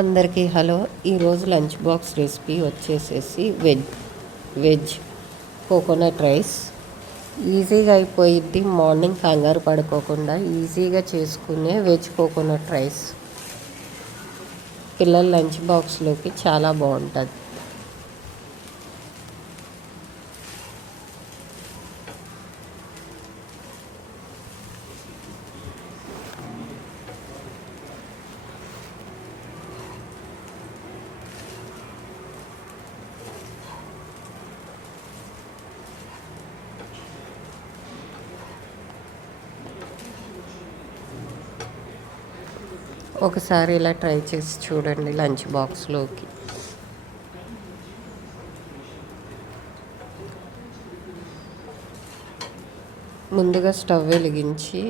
అందరికీ హలో. ఈరోజు lunch box recipe వచ్చేసేసి వెజ్ కోకోనట్ రైస్. ఈజీగా అయిపోయిద్ది. మార్నింగ్ కంగారు పడుకోకుండా ఈజీగా చేసుకునే వెజ్ కోకోనట్ రైస్ పిల్లల లంచ్ బాక్స్లోకి చాలా బాగుంటుంది. ఒకసారి ఇలా ట్రై చేసి చూడండి లంచ్ బాక్స్లోకి. ముందుగా స్టవ్ వెలిగించి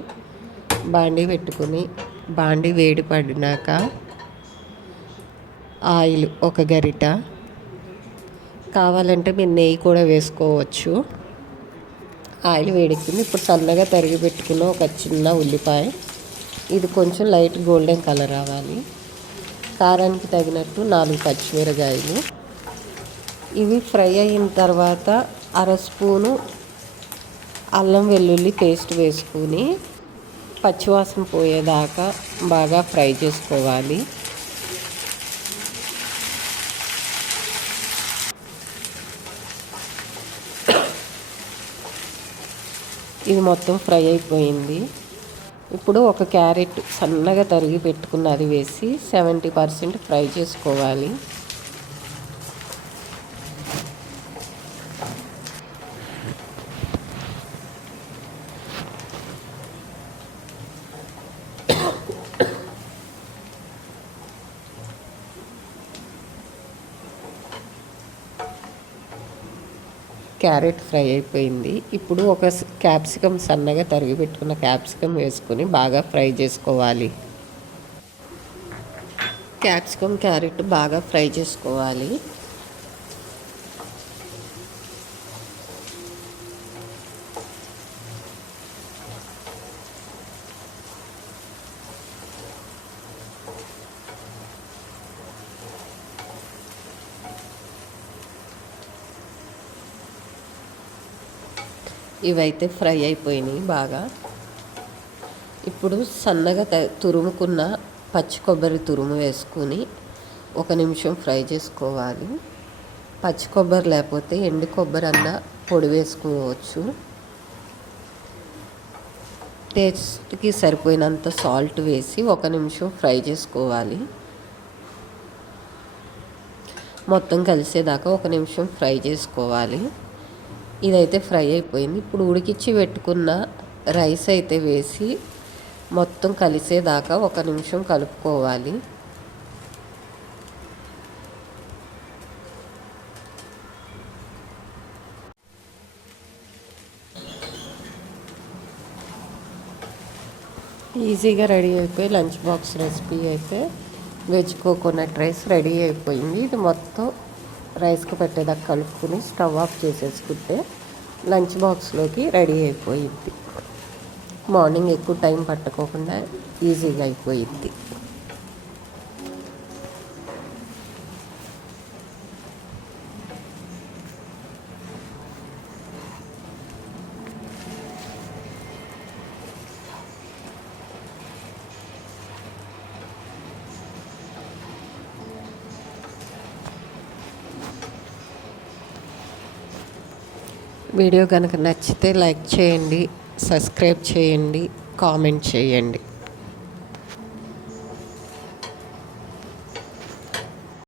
బాండీ పెట్టుకుని బాండీ వేడి పడినాక ఆయిల్ ఒక గరిట, కావాలంటే మీరు నెయ్యి కూడా వేసుకోవచ్చు. ఆయిల్ వేడెక్కింది. ఇప్పుడు సన్నగా తరిగి పెట్టుకున్న ఒక చిన్న ఉల్లిపాయ, ఇది కొంచెం లైట్ గోల్డెన్ కలర్ రావాలి. కారానికి తగినట్టు 4 పచ్చిమిరకాయలు. ఇవి ఫ్రై అయిన తర్వాత అర స్పూను అల్లం వెల్లుల్లి పేస్ట్ వేసుకుని పచ్చివాసన పోయేదాకా బాగా ఫ్రై చేసుకోవాలి. ఇది మొత్తం ఫ్రై అయిపోయింది. ఇప్పుడు ఒక క్యారెట్ సన్నగా తరిగి పెట్టుకున్నది వేసి 70% ఫ్రై చేసుకోవాలి. క్యారెట్ ఫ్రై అయిపోయింది. ఇప్పుడు ఒక క్యాప్సికమ్ సన్నగా తరిగి పెట్టుకున్న క్యాప్సికమ్ వేసుకొని బాగా ఫ్రై చేసుకోవాలి. క్యాప్సికమ్ క్యారెట్ బాగా ఫ్రై చేసుకోవాలి. ఇవైతే ఫ్రై అయిపోయినాయి బాగా. ఇప్పుడు సన్నగా తురుముకున్న పచ్చి కొబ్బరి తురుము వేసుకుని 1 నిమిషం ఫ్రై చేసుకోవాలి. పచ్చి కొబ్బరి లేకపోతే ఎండు కొబ్బరి అన్న పొడి వేసుకోవచ్చు. టేస్ట్కి సరిపోయినంత సాల్ట్ వేసి 1 నిమిషం ఫ్రై చేసుకోవాలి. మొత్తం కలిసేదాకా 1 నిమిషం ఫ్రై చేసుకోవాలి. ఇదైతే ఫ్రై అయిపోయింది. ఇప్పుడు ఉడికించి పెట్టుకున్న రైస్ అయితే వేసి మొత్తం కలిసేదాకా 1 నిమిషం కలుపుకోవాలి. ఈజీగా రెడీ అయిపోయి లంచ్ బాక్స్ రెసిపీ అయితే వెజ్ కోకోనట్ రైస్ రెడీ అయిపోయింది. ఇది మొత్తం రైస్కి పెట్టేదాకా కలుపుకుని స్టవ్ ఆఫ్ చేసేసుకుంటే లంచ్ బాక్స్లోకి రెడీ అయిపోయిద్ది. మార్నింగ్ ఎక్కువ టైం పట్టుకోకుండా ఈజీగా అయిపోయిద్ది. వీడియో కనుక నచ్చితే లైక్ చేయండి, సబ్స్క్రైబ్ చేయండి, కామెంట్ చేయండి.